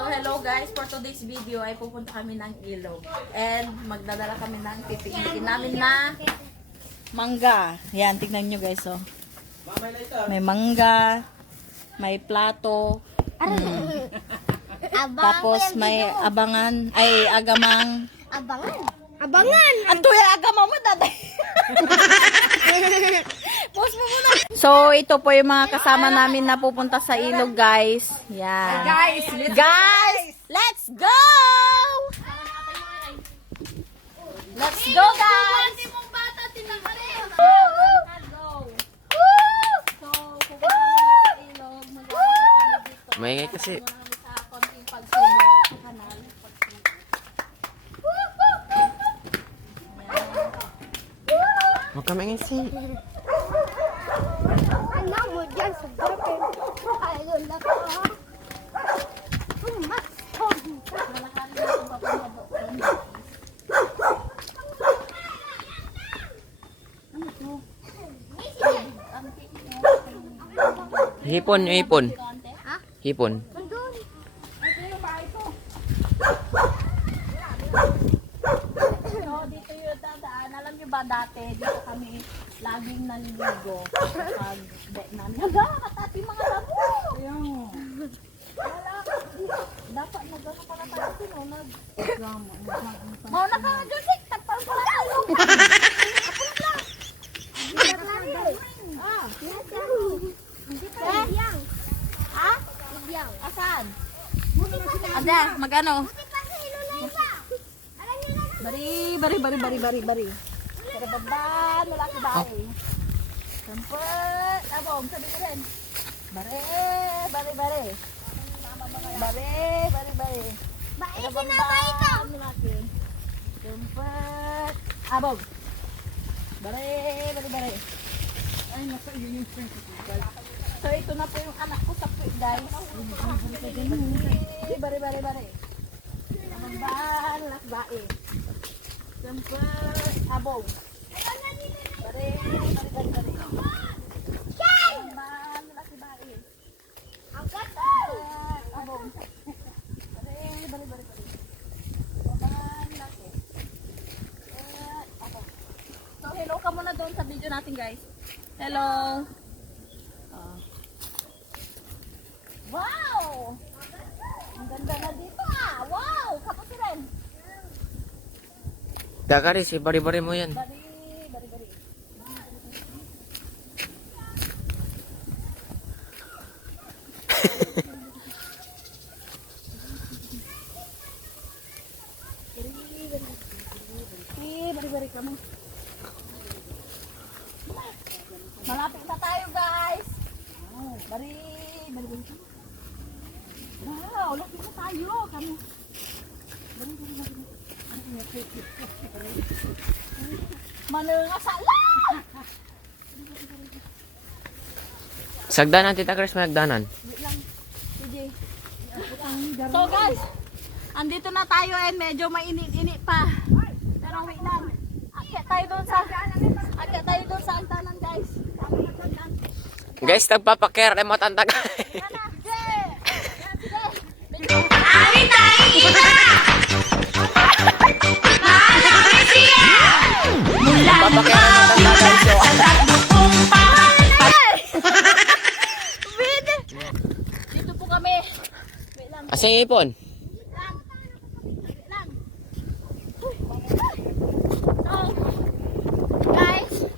So hello guys, for today's video ay pupunta kami ng ilog. And magdadala kami ng pipignitin namin na mangga. Yan, tignan nyo guys oh. May mangga, may plato, tapos may abangan, ay agamang. Abangan! Ang tuya agamang mo daday. Post mo muna. So ito po yung mga kasama namin na pupunta sa ilog guys. Yan. Guys, let's go! Let's go guys! Maingay kasi. Huwag ka maingay si. Alam mo dyan sa gabi. Ay, lola ka. Hipon, yung hipon. Ha? Hipon. Nandun. So, dito yung dadaan. Alam nyo ba dati, dito kami laging naliligo. Pag namin. Haga, katati mga labo! Ayan. Wala, dapat nag-ano pala tayo sino, Mau naka-jusik, tagpang pala tayo. Hindi pa libiyang. Ha? Libiyang. Asan? Buti pa sa Ada, magano? Buti pa sa ilulay ba? Alam nila na. Bari. Pero baban, wala si bari. Sampet, abong, sabi ko rin. Bari. Bari. Ba, eh, sinama ito. Sampet, abong. Bari. Ay, nasa iyo yung friend ko. So, ito na po yung anak ko sa puwit, guys. Bari. Baban, lakbae. Sampet, abong. Bari. Baban, lakbae. Ang gato. Abong. Bari. Baban, laki. Abong. So, hello ka muna doon sa video natin, guys. Hello. Wow! Ang ganda na dito ah! Wow! Kapos rin. Dakari, si bari-bari mo yan. Bari. Bari ka mo. Malapit na tayo guys. Bari. Wow, lapit na tayo. Kami. Bari. Manungasala! Sagdanan, Tita Chris, may nagdanan. Wait lang. CJ. So guys, andito na tayo and medyo mainit-init pa. Pero wait lang. Akyat tayo doon sa agdanan guys. Guys, nagpapakir. Ay, matanda ka. Nagpapakir. Dito po kami. Wait lang. Asa yung hipon? Wait lang. So, guys,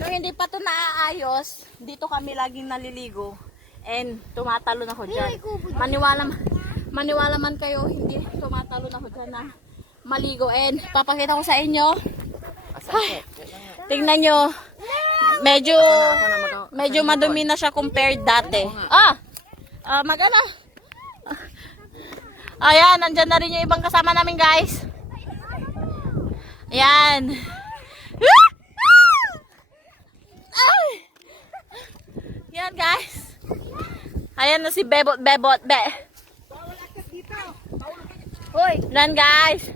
kung hindi pa ito naaayos, dito kami laging naliligo. And tumatalon ako dyan. Maniwala man kayo, hindi tumatalon ako dyan na maligo. And papakita ko sa inyo. Ay, tingnan nyo. Medyo madumi na siya compared dati. Magana. Ayan, nandyan na rin yung ibang kasama namin guys. Ayan. Ay! Yan guys. Ayan na si Bebot. Hoy, yan guys.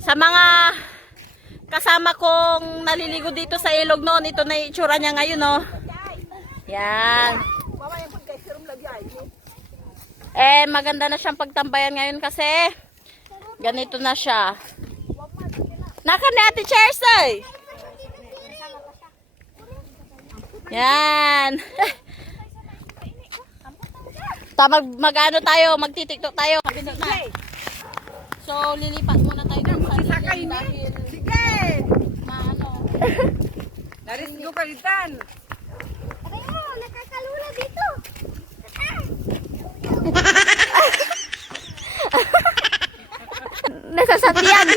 Sa mga kasama kong naliligo dito sa ilog noon, ito na yung itsura niya ngayon, no? Yan. Eh, maganda na siyang pagtambayan ngayon kasi ganito na siya. Naka ni Ate Chersay. Yan. Mag-ano tayo, magtitiktok tayo. Kabindot na. So, lilipat muna tayo dun sa dahil Sige! maano. Naris ko kalitan. Ayo, nakakalula dito. Nasasatiyan.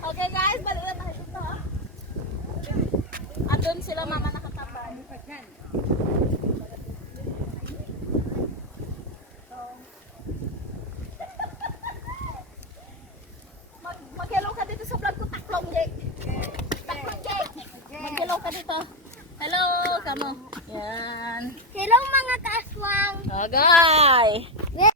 Okay guys, balik na tayo dito. Andun sila mama nakatambay. Mag-hello ka dito sa vlog ko, Taklong Jake. Taklong Jake. Mag-hello ka dito. Hello, kamo. Yan. Hello mga kaaswang. Okay.